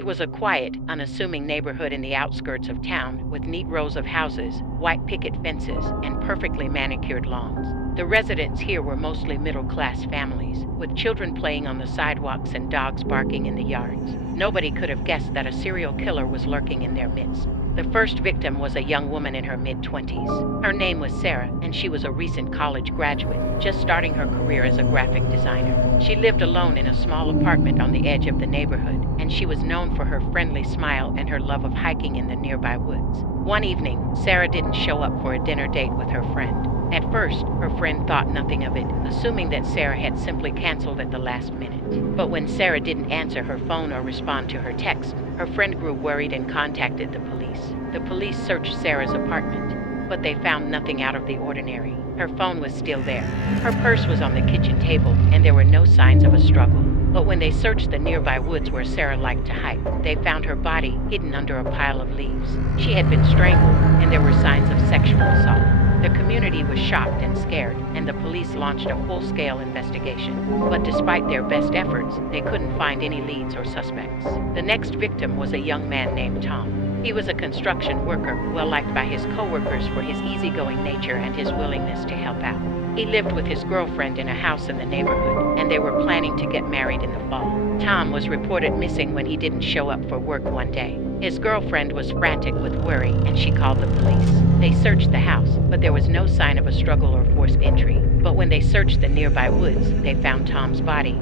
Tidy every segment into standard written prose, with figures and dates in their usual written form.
It was a quiet, unassuming neighborhood in the outskirts of town with neat rows of houses, white picket fences, and perfectly manicured lawns. The residents here were mostly middle-class families, with children playing on the sidewalks and dogs barking in the yards. Nobody could have guessed that a serial killer was lurking in their midst. The first victim was a young woman in her mid-20s. Her name was Sarah, and she was a recent college graduate, just starting her career as a graphic designer. She lived alone in a small apartment on the edge of the neighborhood, and she was known for her friendly smile and her love of hiking in the nearby woods. One evening, Sarah didn't show up for a dinner date with her friend. At first, her friend thought nothing of it, assuming that Sarah had simply canceled at the last minute. But when Sarah didn't answer her phone or respond to her text, her friend grew worried and contacted the police. The police searched Sarah's apartment, but they found nothing out of the ordinary. Her phone was still there. Her purse was on the kitchen table, and there were no signs of a struggle. But when they searched the nearby woods where Sarah liked to hike, they found her body hidden under a pile of leaves. She had been strangled, and there were signs of sexual assault. The community was shocked and scared, and the police launched a full-scale investigation. But despite their best efforts, they couldn't find any leads or suspects. The next victim was a young man named Tom. He was a construction worker, well-liked by his co-workers for his easygoing nature and his willingness to help out. He lived with his girlfriend in a house in the neighborhood, and they were planning to get married in the fall. Tom was reported missing when he didn't show up for work one day. His girlfriend was frantic with worry, and she called the police. They searched the house, but there was no sign of a struggle or forced entry. But when they searched the nearby woods, they found Tom's body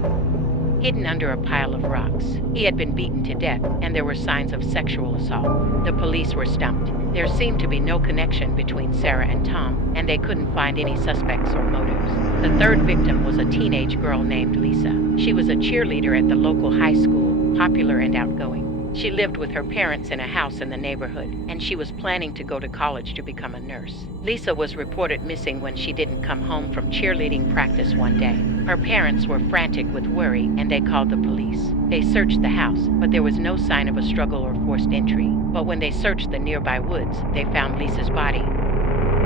hidden under a pile of rocks. He had been beaten to death, and there were signs of sexual assault. The police were stumped. There seemed to be no connection between Sarah and Tom, and they couldn't find any suspects or motives. The third victim was a teenage girl named Lisa. She was a cheerleader at the local high school, popular and outgoing. She lived with her parents in a house in the neighborhood, and she was planning to go to college to become a nurse. Lisa was reported missing when she didn't come home from cheerleading practice one day. Her parents were frantic with worry, and they called the police. They searched the house, but there was no sign of a struggle or forced entry. But when they searched the nearby woods, they found Lisa's body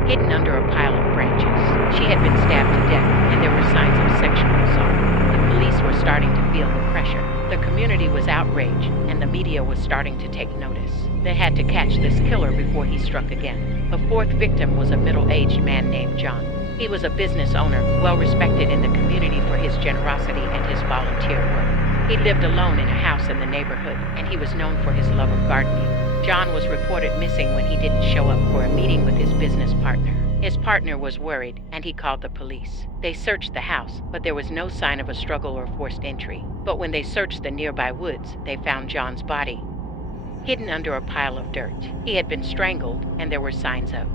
hidden under a pile of branches. She had been stabbed to death, and there were signs of sexual assault. The police were starting to feel the pressure. The community was outraged, and the media was starting to take notice. They had to catch this killer before he struck again. The fourth victim was a middle-aged man named John. He was a business owner, well respected in the community for his generosity and his volunteer work. He lived alone in a house in the neighborhood, and he was known for his love of gardening. John was reported missing when he didn't show up for a meeting with his business partner. His partner was worried, and he called the police. They searched the house, but there was no sign of a struggle or forced entry. But when they searched the nearby woods, they found John's body hidden under a pile of dirt. He had been strangled, and there were signs of